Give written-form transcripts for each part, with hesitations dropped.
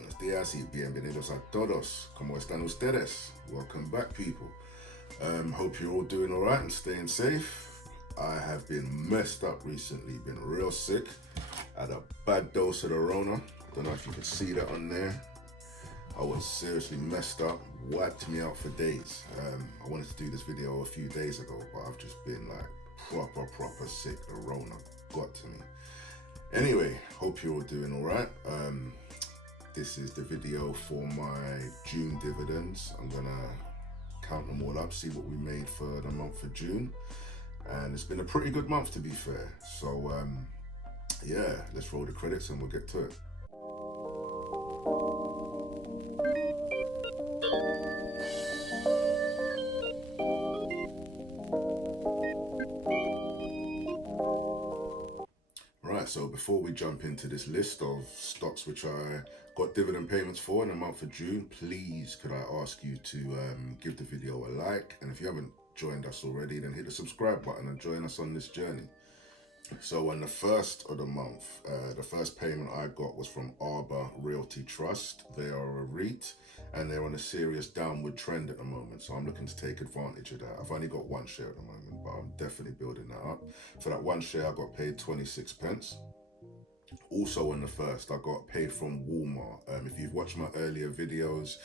Buenos días y bienvenidos a todos. ¿Cómo están ustedes? Welcome back, people. Hope you're all doing all right and staying safe. I have been messed up recently, been real sick. Had a bad dose of the Rona. Don't know if you can see that on there. I was seriously messed up, wiped me out for days. I wanted to do this video a few days ago, but I've just been like proper sick. The Rona got to me. Anyway, hope you're all doing all right. This is the video for my June dividends. I'm gonna count them all up, see what we made for the month of June. And it's been a pretty good month, to be fair. So yeah, let's roll the credits and we'll get to it. Right, so before we jump into this list of stocks which I got dividend payments for in the month of June, please could I ask you to give the video a like, and if you haven't joined us already, then hit the subscribe button and join us on this journey. So on the first of the month, the first payment I got was from Arbor Realty Trust. They are a REIT and they're on a serious downward trend at the moment. So I'm looking to take advantage of that. I've only got one share at the moment, but I'm definitely building that up. For that one share, I got paid 26 pence. Also on the first, I got paid from Walmart. If you've watched my earlier videos,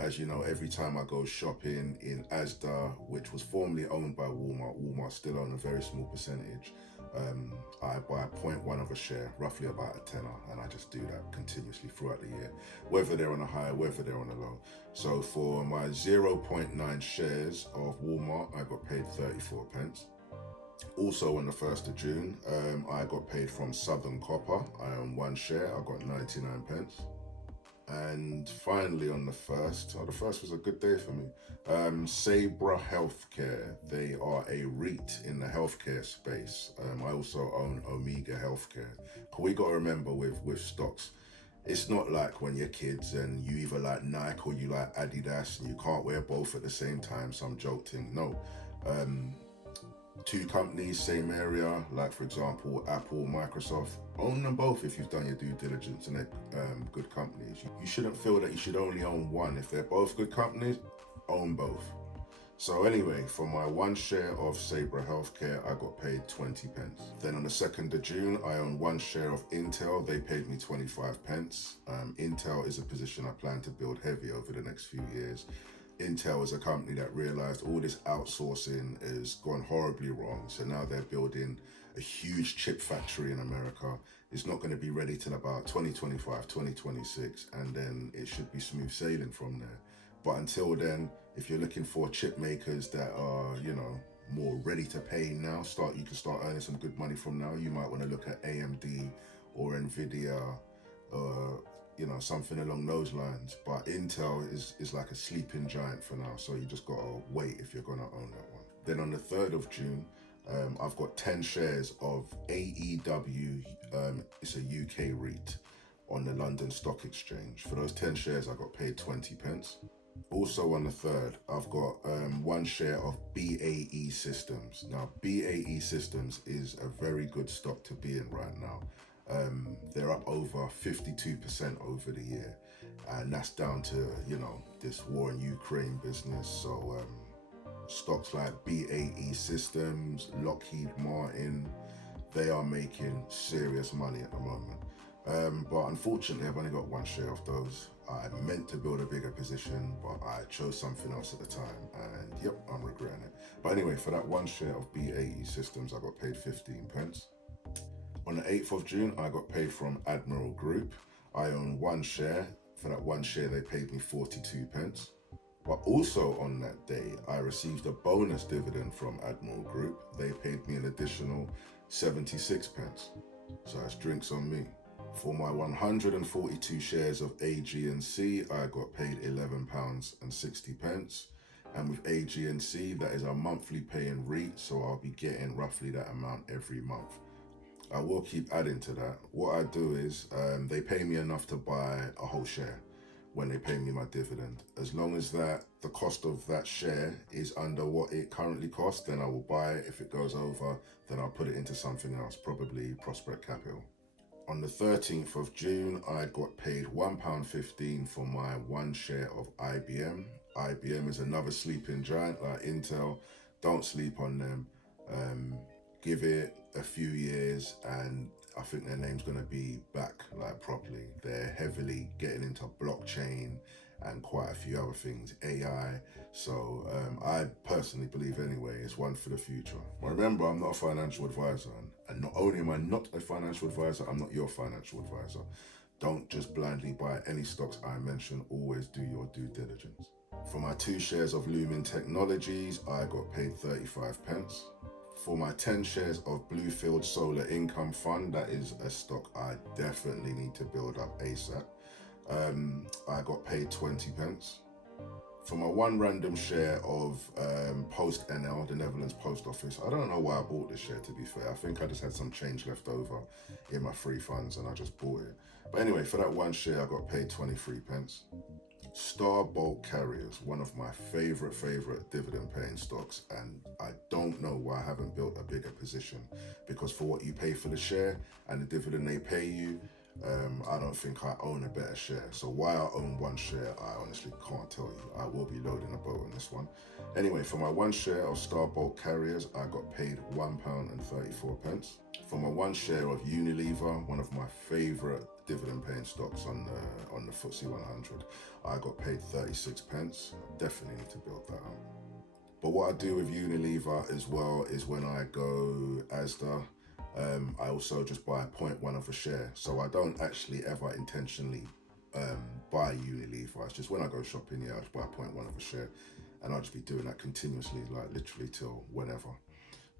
as you know, every time I go shopping in Asda, which was formerly owned by Walmart still own a very small percentage. I buy 0.1 of a share, roughly about a tenner, and I just do that continuously throughout the year, whether they're on a high, whether they're on a low. So for my 0.9 shares of Walmart, I got paid 34 pence. Also on the 1st of June, I got paid from Southern Copper. I own one share, I got 99 pence. And finally on the 1st, the 1st was a good day for me. Sabra Healthcare, they are a REIT in the healthcare space. I also own Omega Healthcare. We got to remember with stocks, it's not like when you're kids and you either like Nike or you like Adidas and you can't wear both at the same time, some joking. No. Two companies, same area, like for example, Apple, Microsoft, own them both if you've done your due diligence and they're good companies. You shouldn't feel that you should only own one. If they're both good companies, own both. So anyway, for my one share of Sabra Healthcare, I got paid 20 pence. Then on the 2nd of June, I own one share of Intel. They paid me 25 pence. Intel is a position I plan to build heavy over the next few years. Intel is a company that realized all this outsourcing has gone horribly wrong. So now they're building a huge chip factory in America. It's not going to be ready till about 2025, 2026, and then it should be smooth sailing from there. But until then, if you're looking for chip makers that are, you know, more ready to pay now, you can start earning some good money from now. You might want to look at AMD or Nvidia, you know, something along those lines. But Intel is like a sleeping giant for now, so you just gotta wait if you're gonna own that one. Then on the 3rd of June, I've got 10 shares of AEW, it's a UK REIT on the London Stock Exchange. For those 10 shares, I got paid 20 pence. Also on the 3rd, I've got one share of BAE Systems. Now, BAE Systems is a very good stock to be in right now. They're up over 52% over the year, and that's down to, you know, this war in Ukraine business. So stocks like BAE Systems, Lockheed Martin, they are making serious money at the moment. But unfortunately, I've only got one share of those. I meant to build a bigger position, but I chose something else at the time, and yep, I'm regretting it. But anyway, for that one share of BAE Systems, I got paid 15 pence. On the 8th of June, I got paid from Admiral Group. I own one share. For that one share, they paid me 42 pence. But also on that day, I received a bonus dividend from Admiral Group. They paid me an additional 76 pence. So that's drinks on me. For my 142 shares of AG&C, I got paid £11.60. And with AG&C, that is a monthly paying REIT, so I'll be getting roughly that amount every month. I will keep adding to that. What I do is they pay me enough to buy a whole share when they pay me my dividend. As long as the cost of that share is under what it currently costs, then I will buy it. If it goes over, then I'll put it into something else, probably Prospect Capital. On the 13th of June, I got paid £1.15 for my 1 share of IBM. IBM is another sleeping giant like Intel. Don't sleep on them. Give it a few years and I think their name's gonna be back like properly. They're heavily getting into blockchain and quite a few other things, AI. So I personally believe anyway, it's one for the future. Remember, I'm not a financial advisor, and not only am I not a financial advisor, I'm not your financial advisor. Don't just blindly buy any stocks I mention, always do your due diligence. For my 2 shares of Lumen Technologies, I got paid 35 pence. For my 10 shares of Bluefield Solar Income Fund, that is a stock I definitely need to build up ASAP. I got paid 20 pence. For my 1 random share of Post NL, the Netherlands Post Office, I don't know why I bought this share, to be fair. I think I just had some change left over in my free funds and I just bought it. But anyway, for that 1 share, I got paid 23 pence. Star Bulk Carriers, one of my favorite dividend paying stocks, and I don't know why I haven't built a bigger position, because for what you pay for the share and the dividend they pay you, I don't think I own a better share. So why I own 1 share, I honestly can't tell you. I will be loading a boat on this one. Anyway, for my 1 share of Star Bulk Carriers, I got paid £1.34. For my 1 share of Unilever, one of my favorite dividend paying stocks on the FTSE 100, I got paid 36 pence. I definitely need to build that up. But what I do with Unilever as well is when I go Asda, I also just buy 0.1 of a share. So I don't actually ever intentionally buy Unilever. It's just when I go shopping, I just buy 0.1 of a share, and I'll just be doing that continuously, like literally till whenever.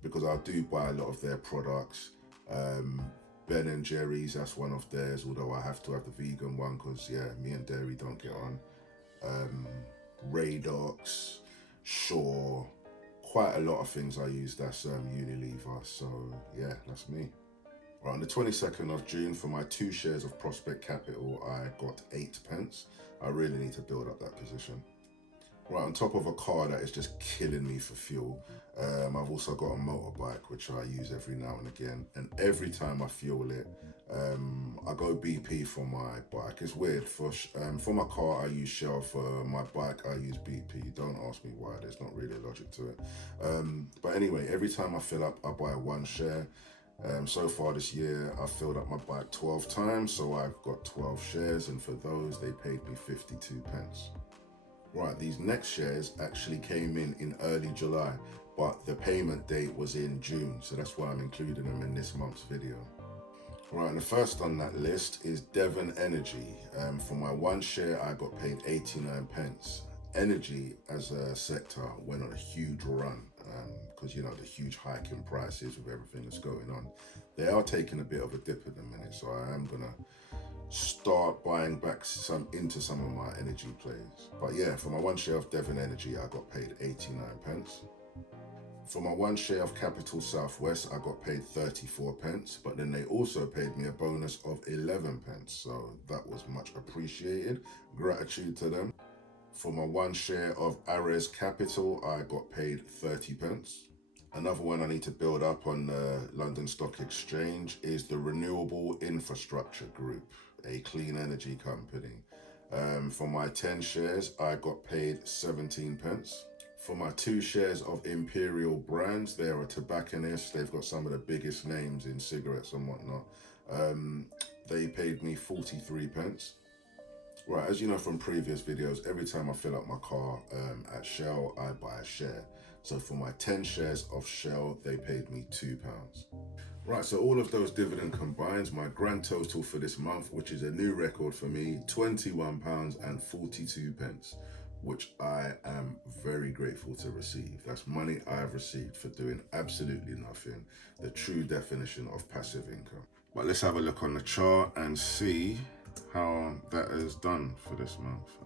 Because I do buy a lot of their products. Ben and Jerry's, that's one of theirs, although I have to have the vegan one because me and dairy don't get on. Radox, Shaw, quite a lot of things I use that's Unilever, so yeah, that's me. Right, on the 22nd of June, for my 2 shares of Prospect Capital, I got 8 pence. I really need to build up that position. Right, on top of a car that is just killing me for fuel, I've also got a motorbike which I use every now and again, and every time I fuel it, I go BP for my bike. It's weird, for my car I use Shell, for my bike I use BP. Don't ask me why, there's not really a logic to it. But anyway, every time I fill up, I buy 1 share. So far this year, I've filled up my bike 12 times, so I've got 12 shares, and for those, they paid me 52 pence. Right, these next shares actually came in early July, but the payment date was in June, so that's why I'm including them in this month's video. Right, and the first on that list is Devon Energy. For my 1 share, I got paid 89 pence. Energy as a sector went on a huge run because, the huge hike in prices with everything that's going on. They are taking a bit of a dip at the minute, so I am going to start buying back into some of my energy plays. But yeah, for my 1 share of Devon Energy, I got paid 89 pence. For my 1 share of Capital Southwest, I got paid 34 pence, but then they also paid me a bonus of 11 pence, so that was much appreciated. Gratitude to them. For my 1 share of Ares Capital, I got paid 30 pence. Another one I need to build up on the London Stock Exchange is the Renewable Infrastructure Group, a clean energy company. For my 10 shares, I got paid 17 pence. For my 2 shares of Imperial Brands, they're a tobacconist. They've got some of the biggest names in cigarettes and whatnot. They paid me 43 pence. Right, as you know from previous videos, every time I fill up my car at Shell, I buy a share. So for my 10 shares of Shell, they paid me £2. Right, so all of those dividend combines, my grand total for this month, which is a new record for me, £21.42, which I am very grateful to receive. That's money I've received for doing absolutely nothing, the true definition of passive income. But let's have a look on the chart and see how that is done for this month.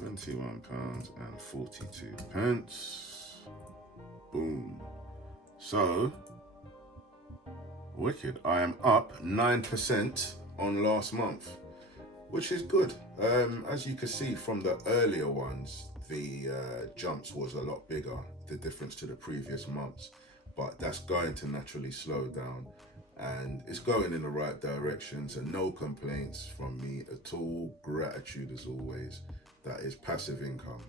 £21.42. Boom. So, wicked. I am up 9% on last month, which is good. As you can see from the earlier ones, the jumps was a lot bigger, the difference to the previous months, but that's going to naturally slow down and it's going in the right direction, so no complaints from me at all. Gratitude as always. That is passive income.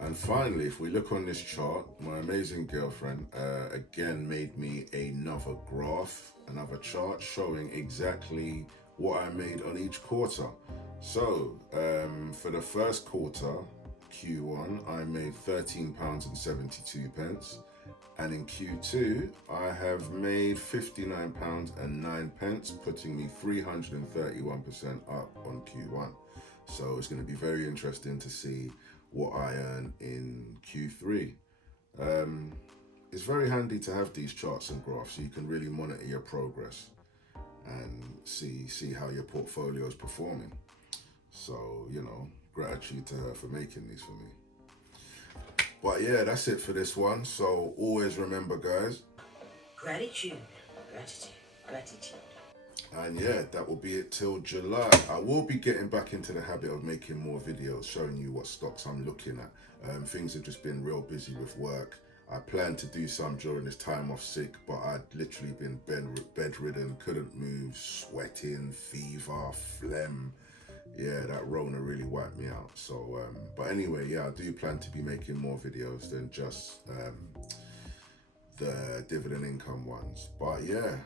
And finally, if we look on this chart, my amazing girlfriend again made me another graph, another chart showing exactly what I made on each quarter. So for the first quarter, Q1, I made £13.72, and in Q2 I have made £59.09, putting me 331% up on Q1. So it's going to be very interesting to see what I earn in Q3. It's very handy to have these charts and graphs so you can really monitor your progress and see how your portfolio is performing. So, you know, gratitude to her for making these for me. But yeah, that's it for this one. So always remember, guys. Gratitude, gratitude, gratitude. And yeah, that will be it till July. I will be getting back into the habit of making more videos, showing you what stocks I'm looking at. Things have just been real busy with work. I planned to do some during this time off sick, but I'd literally been bedridden, couldn't move, sweating, fever, phlegm. Yeah, that Rona really wiped me out. So, but anyway, yeah, I do plan to be making more videos than just the dividend income ones. But yeah,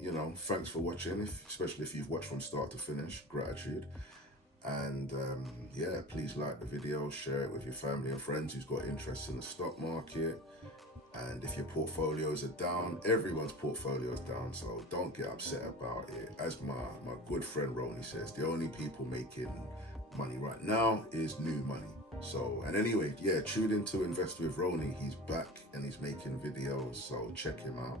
you know, thanks for watching, especially if you've watched from start to finish. Gratitude. And yeah, please like the video, share it with your family and friends who's got interest in the stock market. And if your portfolios are down, everyone's portfolio is down, so don't get upset about it. As my good friend Roni says, the only people making money right now is new money. So, and anyway, yeah, tune into Invest with Roni. He's back and he's making videos, so check him out.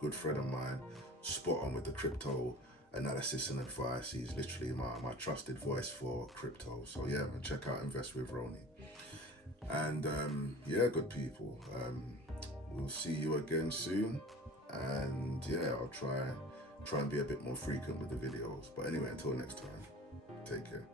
Good friend of mine, spot on with the crypto analysis and advice. He's literally my trusted voice for crypto. So yeah, man, check out Invest with Roni. And yeah, good people, we'll see you again soon. And yeah, I'll try and be a bit more frequent with the videos. But anyway, until next time, take care.